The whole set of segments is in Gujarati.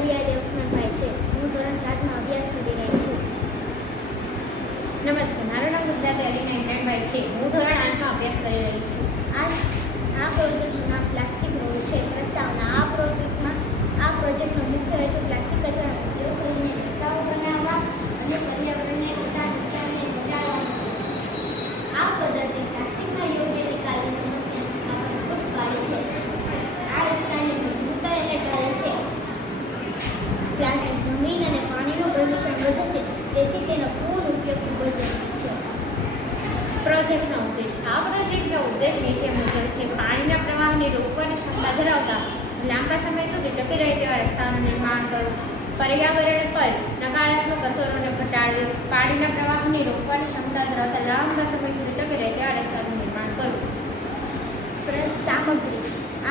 કાંકરિયા ઉસ્માનભાઈ છે. હું ધોરણ 7માં અભ્યાસ કરી રહી છું. નમસ્તે, મારું નામ ગુજરાતી અલીના ઇમરાનભાઈ છે. હું ધોરણ 8માં અભ્યાસ કરી રહી છું. આ પ્રોજેક્ટનું નામ પ્લાસ્ટિક રોડ છે. પ્રસ્તાવના: આ પ્રોજેક્ટનો મુખ્ય હેતુ પ્લાસ્ટિક કચરાનો ઉપયોગ કરીને રસ્તાઓ બનાવવા અને પર્યાવરણને થતા નુકસાનને ઘટાડવાનો છે. આ પદ્ધતિ પ્લાસ્ટિકના યોગ્ય નિકાલની સમસ્યાનું સમાધાન પૂરું પાડે છે. આ રસ્તાને મજબૂતાઈ અને ટાળે છે. પ્લાસ્ટિક જમીન અને પાણીનું પ્રદૂષણ વધે છે, તેથી તેનો પુનઃઉપયોગ ખૂબ જ જરૂરી છે. પ્રોજેક્ટનો ઉદ્દેશ: આ પ્રોજેક્ટનો ઉદ્દેશ નીચે મુજબ છે. પાણીના પ્રવાહને રોકવાની ક્ષમતા ધરાવતા લાંબા સમય સુધી ટકી રહે તેવા રસ્તાઓનું નિર્માણ કરવું. પર્યાવરણ પર નકારાત્મક અસરોને ઘટાડવી. પાણીના પ્રવાહને રોકવાની ક્ષમતા ધરાવતા લાંબા સમય સુધી ટકી રહે તેવા રસ્તાઓનું નિર્માણ કરવું. સામગ્રી: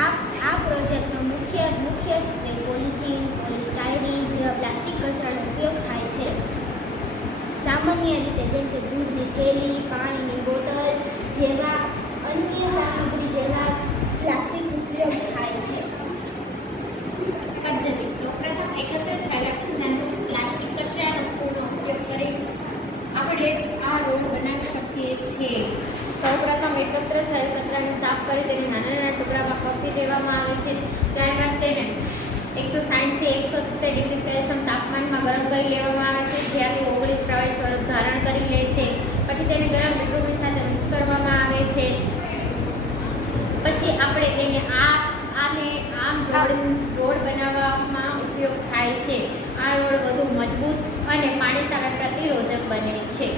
આ પ્રોજેક્ટનો મુખ્યત્વે પોલિથીન, પોલિસ્ટાયરીન જેવા પ્લાસ્ટિક કચરાનો ઉપયોગ થાય છે. સામાન્ય રીતે જેમ કે દૂધની થેલી, પાણીની બોટલ જેવા અન્ય સામગ્રી જેવા પ્લાસ્ટિક ઉપયોગ થાય છે. પદ્ધતિ: સૌપ્રથમ એકત્ર થયેલા કચરાનો પ્લાસ્ટિક કચરાનો પૂર્ણ ઉપયોગ કરી આપણે આ રોડ બનાવી શકીએ છીએ. સૌપ્રથમ એકત્ર થયેલ કચરાને સાફ કરી તેને નાના નાના ટુકડામાં કાપી દેવામાં આવે છે. ત્યારબાદ તેને 160 થી 170 ડિગ્રી સેલ્સિયસ તાપમાનમાં ગરમ કરી લેવામાં આવે છે, જ્યાંથી ઓગળીશ પ્રવાહી સ્વરૂપ ધારણ કરી લે છે. પછી તેને ગરમ મીઠું સાથે મિક્સ કરવામાં આવે છે. પછી આપણે તેને આમ રોડ બનાવવામાં ઉપયોગ થાય છે. આ રોડ વધુ મજબૂત અને પાણી સામે પ્રતિરોધક બને છે.